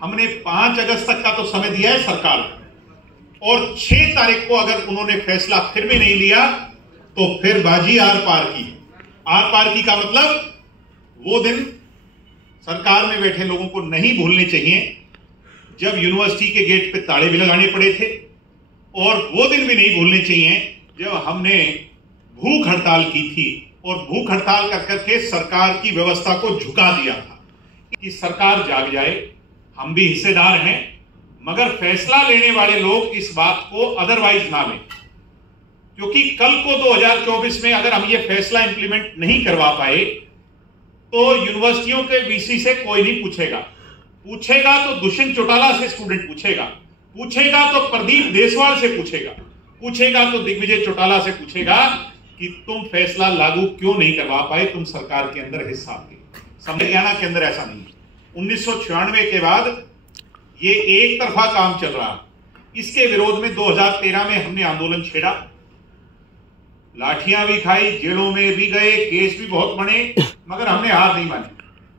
हमने 5 अगस्त तक का तो समय दिया है सरकार को, और 6 तारीख को अगर उन्होंने फैसला फिर भी नहीं लिया तो फिर बाजी आर पार की। आर पार की का मतलब वो दिन सरकार में बैठे लोगों को नहीं भूलने चाहिए जब यूनिवर्सिटी के गेट पे ताले भी लगाने पड़े थे, और वो दिन भी नहीं भूलने चाहिए जब हमने भूख हड़ताल की थी और भूख हड़ताल कर करके सरकार की व्यवस्था को झुका दिया था कि सरकार जाग जाए, हम भी हिस्सेदार हैं, मगर फैसला लेने वाले लोग इस बात को अदरवाइज ना लें, क्योंकि कल को 2024 में अगर हम ये फैसला इंप्लीमेंट नहीं करवा पाए तो यूनिवर्सिटियों के वीसी से कोई नहीं पूछेगा तो दुष्यंत चौटाला से स्टूडेंट पूछेगा तो प्रदीप देसवाल से पूछेगा तो दिग्विजय चौटाला से पूछेगा कि तुम फैसला लागू क्यों नहीं करवा पाए, तुम सरकार के अंदर हिस्सा थे। हरियाणा के अंदर ऐसा नहीं है। 1996 के बाद ये एक तरफा काम चल रहा। इसके विरोध में 2013 में हमने आंदोलन छेड़ा, लाठियां भी खाई, जेलों में भी गए, केस भी बहुत बने, मगर हमने हार नहीं मानी।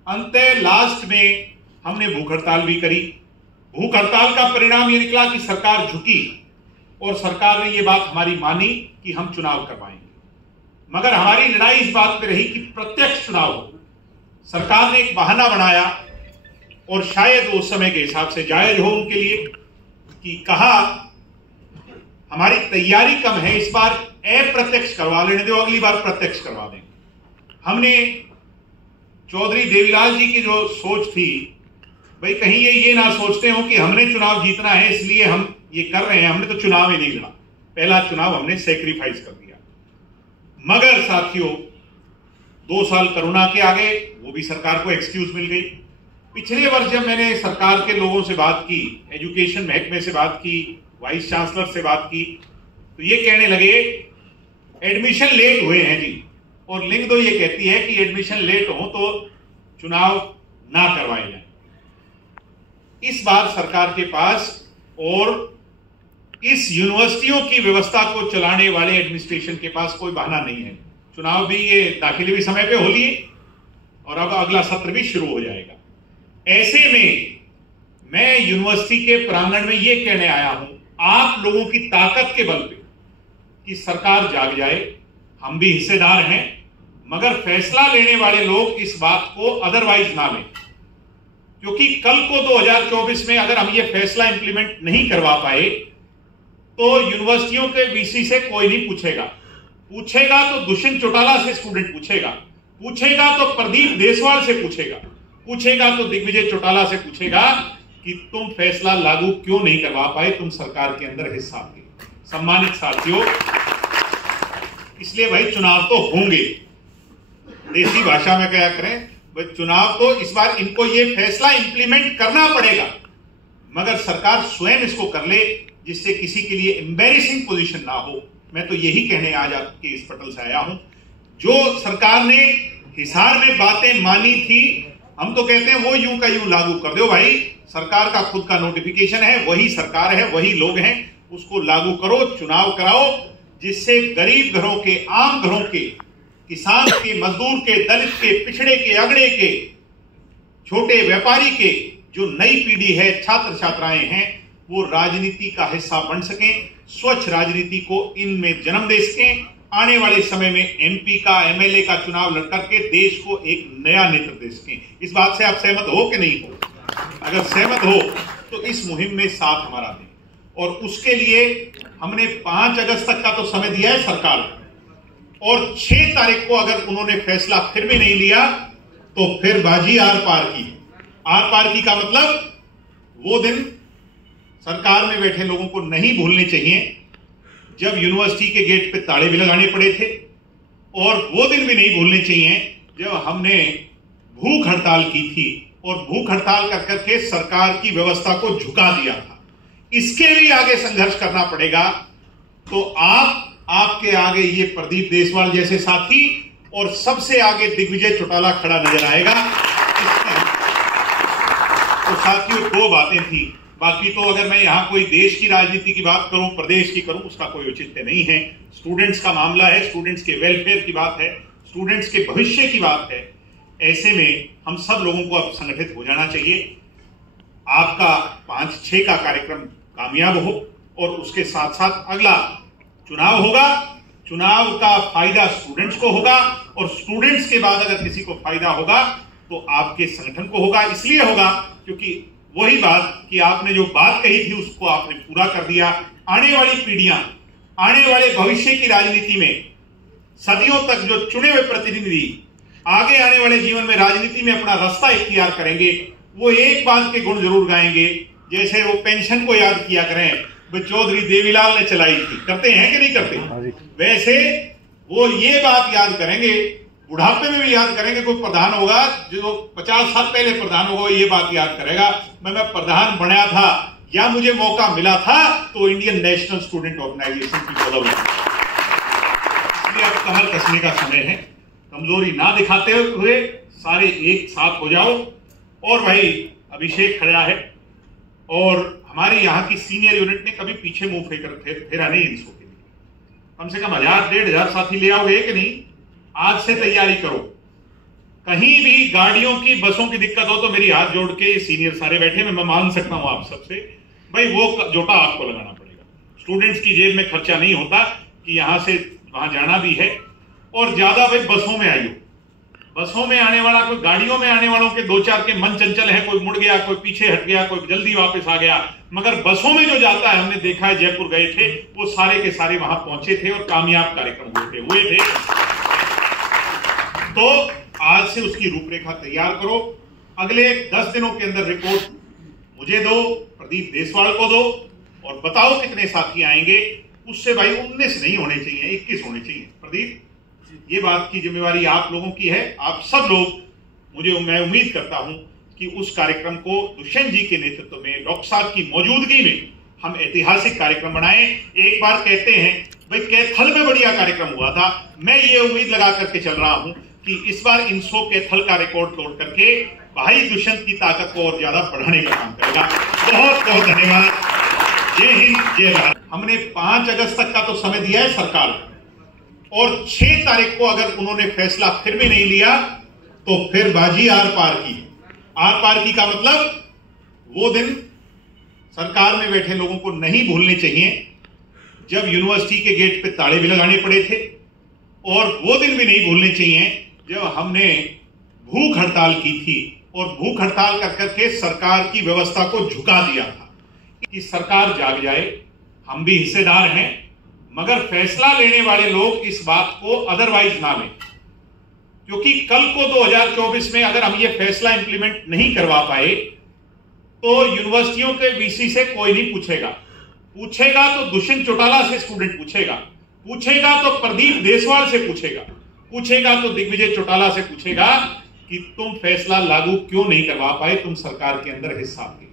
अंततः लास्ट में हमने भूख हड़ताल भी करी। भूख हड़ताल का परिणाम यह निकला कि सरकार झुकी और सरकार ने यह बात हमारी मानी कि हम चुनाव करवाएंगे, मगर हमारी लड़ाई इस बात पे रही कि प्रत्यक्ष चुनाव हो। सरकार ने एक बहाना बनाया और शायद उस समय के हिसाब से जायज हो उनके लिए कि कहा हमारी तैयारी कम है, इस बार अप्रत्यक्ष करवा लेने दो, अगली बार प्रत्यक्ष करवा देंगे। हमने चौधरी देवीलाल जी की जो सोच थी, भाई कहीं ये ना सोचते हो कि हमने चुनाव जीतना है इसलिए हम ये कर रहे हैं, हमने तो चुनाव ही नहीं लड़ा, पहला चुनाव हमने सेक्रीफाइस कर दिया। मगर साथियों 2 साल कोरोना के आगे वो भी सरकार को एक्सक्यूज मिल गई। पिछले वर्ष जब मैंने सरकार के लोगों से बात की, एजुकेशन महकमे से बात की, वाइस चांसलर से बात की, तो ये कहने लगे एडमिशन लेट हुए हैं जी, और लिंक तो ये कहती है कि एडमिशन लेट हो तो चुनाव ना करवाए जाए। इस बार सरकार के पास और इस यूनिवर्सिटियों की व्यवस्था को चलाने वाले एडमिनिस्ट्रेशन के पास कोई बहाना नहीं है। चुनाव भी, ये दाखिले भी समय पे हो लिए और अब अगला सत्र भी शुरू हो जाएगा। ऐसे में मैं यूनिवर्सिटी के प्रांगण में यह कहने आया हूं, आप लोगों की ताकत के बल पे, कि सरकार जाग जाए, हम भी हिस्सेदार हैं, मगर फैसला लेने वाले लोग इस बात को अदरवाइज ना लें, क्योंकि कल को 2024 में अगर हम ये फैसला इंप्लीमेंट नहीं करवा पाए तो यूनिवर्सिटियों के वीसी से कोई नहीं पूछेगा तो दुष्यंत चौटाला से स्टूडेंट पूछेगा तो प्रदीप देसवाल से पूछेगा तो दिग्विजय चौटाला से पूछेगा कि तुम फैसला लागू क्यों नहीं करवा पाए, तुम सरकार के अंदर हिस्सा थे। सम्मानित साथियों, इसलिए भाई चुनाव तो होंगे, देसी भाषा में क्या करें, चुनाव तो इस बार इनको ये फैसला इंप्लीमेंट करना पड़ेगा, मगर सरकार स्वयं इसको कर ले जिससे किसी के लिए एम्बैरेसिंग पोजीशन ना हो। मैं तो यही कहने आज आपके इस पटल से आया हूं। जो सरकार ने हिसार में बातें मानी थी, हम तो कहते हैं वो यूं का यूं लागू कर दो भाई। सरकार का खुद का नोटिफिकेशन है, वही सरकार है, वही लोग हैं, उसको लागू करो, चुनाव कराओ, जिससे गरीब घरों के, आम घरों के, किसान के, मजदूर के, दलित के, पिछड़े के, अगड़े के, छोटे व्यापारी के, जो नई पीढ़ी है, छात्र छात्राएं हैं, वो राजनीति का हिस्सा बन सकें, स्वच्छ राजनीति को इनमें जन्म दे सकें, आने वाले समय में एमपी का, एमएलए का चुनाव लड़ करके देश को एक नया नेतृत्व दे सकें। इस बात से आप सहमत हो कि नहीं हो? अगर सहमत हो तो इस मुहिम में साथ हमारा दें, और उसके लिए हमने 5 अगस्त तक का तो समय दिया है सरकार को, और 6 तारीख को अगर उन्होंने फैसला फिर भी नहीं लिया तो फिर बाजी आर पार की। आर पार की का मतलब वो दिन सरकार में बैठे लोगों को नहीं भूलने चाहिए जब यूनिवर्सिटी के गेट पे ताले भी लगाने पड़े थे, और वो दिन भी नहीं भूलने चाहिए जब हमने भूख हड़ताल की थी और भूख हड़ताल कर करके सरकार की व्यवस्था को झुका दिया था। इसके लिए आगे संघर्ष करना पड़ेगा। तो आपके आगे ये प्रदीप देसवाल जैसे साथी और सबसे आगे दिग्विजय चौटाला खड़ा नजर आएगा। तो साथियों, 2 बातें थी, बाकी तो अगर मैं यहां कोई देश की राजनीति की बात करूं, प्रदेश की करूं, उसका कोई औचित्य नहीं है। स्टूडेंट्स का मामला है, स्टूडेंट्स के वेलफेयर की बात है, स्टूडेंट्स के भविष्य की बात है। ऐसे में हम सब लोगों को अब संगठित हो जाना चाहिए। आपका आपका 5-6 का कार्यक्रम कामयाब हो और उसके साथ साथ अगला चुनाव होगा। चुनाव का फायदा स्टूडेंट्स को होगा और स्टूडेंट्स के बाद अगर किसी को फायदा होगा तो आपके संगठन को होगा। इसलिए होगा क्योंकि वही बात कि आपने जो बात कही थी उसको आपने पूरा कर दिया। आने वाली पीढ़ियां, आने वाले भविष्य की राजनीति में सदियों तक जो चुने हुए प्रतिनिधि आगे आने वाले जीवन में राजनीति में अपना रास्ता इख्तियार करेंगे, वो एक बात के गुण जरूर गाएंगे। जैसे वो पेंशन को याद किया करें, वो चौधरी देवीलाल ने चलाई थी, करते हैं कि नहीं करते? वैसे वो ये बात याद करेंगे, बुढ़ापे में भी याद करेंगे। कोई प्रधान होगा जो 50 साल पहले प्रधान होगा, ये बात याद करेगा, मैं प्रधान बना था या मुझे मौका मिला था तो इंडियन नेशनल स्टूडेंट ऑर्गेनाइजेशन की बदौलत। इसलिए अब कमर कसने का समय है, कमजोरी ना दिखाते हुए सारे एक साथ हो जाओ। और भाई अभिषेक खड़ा है और हमारी यहाँ की सीनियर यूनिट ने कभी पीछे मुंह फेरा नहीं इंसो के लिए। कम से कम 1000-1500 साथी ले आओगे कि नहीं? आज से तैयारी करो। कहीं भी गाड़ियों की, बसों की दिक्कत हो तो मेरी हाथ जोड़ के सीनियर सारे बैठे, मैं मान सकता हूं आप सबसे, भाई वो जोटा आपको लगाना पड़ेगा। स्टूडेंट्स की जेब में खर्चा नहीं होता कि यहां से वहां जाना भी है। और ज्यादा भाई बसों में आइयो। बसों में आने वाला, कोई गाड़ियों में आने वालों के 2-4 के मन चंचल है, कोई मुड़ गया, कोई पीछे हट गया, कोई जल्दी वापस आ गया, मगर बसों में जो जाता है, हमने देखा है, जयपुर गए थे, वो सारे के सारे वहां पहुंचे थे और कामयाब कार्यक्रम हुए थे। तो आज से उसकी रूपरेखा तैयार करो। अगले 10 दिनों के अंदर रिपोर्ट मुझे दो, प्रदीप देसवाल को दो और बताओ कितने साथी आएंगे। उससे भाई 19 नहीं होने चाहिए, 21 होने चाहिए। प्रदीप, ये बात की जिम्मेवारी आप लोगों की है। आप सब लोग, मैं उम्मीद करता हूं कि उस कार्यक्रम को दुष्यंत जी के नेतृत्व में, डॉक्टर साहब की मौजूदगी में हम ऐतिहासिक कार्यक्रम बनाएं। एक बार कहते हैं भाई कैथल में बढ़िया कार्यक्रम हुआ था, मैं ये उम्मीद लगा करके चल रहा हूं कि इस बार इंसो कैथल का रिकॉर्ड तोड़ करके भाई दुष्यंत की ताकत को और ज्यादा बढ़ाने का काम करेगा। बहुत बहुत धन्यवाद। जय हिंद, जय भारत। हमने 5 अगस्त तक का तो समय दिया है सरकार को, और 6 तारीख को अगर उन्होंने फैसला फिर भी नहीं लिया तो फिर बाजी आर पार की। आर पार की का मतलब वो दिन सरकार में बैठे लोगों को नहीं भूलने चाहिए जब यूनिवर्सिटी के गेट पे ताले भी लगाने पड़े थे, और वो दिन भी नहीं भूलने चाहिए जब हमने भूख हड़ताल की थी और भूख हड़ताल कर करके सरकार की व्यवस्था को झुका दिया था कि सरकार जाग जाए। हम भी हिस्सेदार हैं, मगर फैसला लेने वाले लोग इस बात को अदरवाइज ना लें, क्योंकि कल को 2024 में अगर हम ये फैसला इंप्लीमेंट नहीं करवा पाए तो यूनिवर्सिटियों के वीसी से कोई नहीं पूछेगा तो दुष्यंत चौटाला से स्टूडेंट पूछेगा तो प्रदीप देसवाल से पूछेगा तो दिग्विजय चौटाला से पूछेगा कि तुम फैसला लागू क्यों नहीं करवा पाए, तुम सरकार के अंदर हिस्सा थे।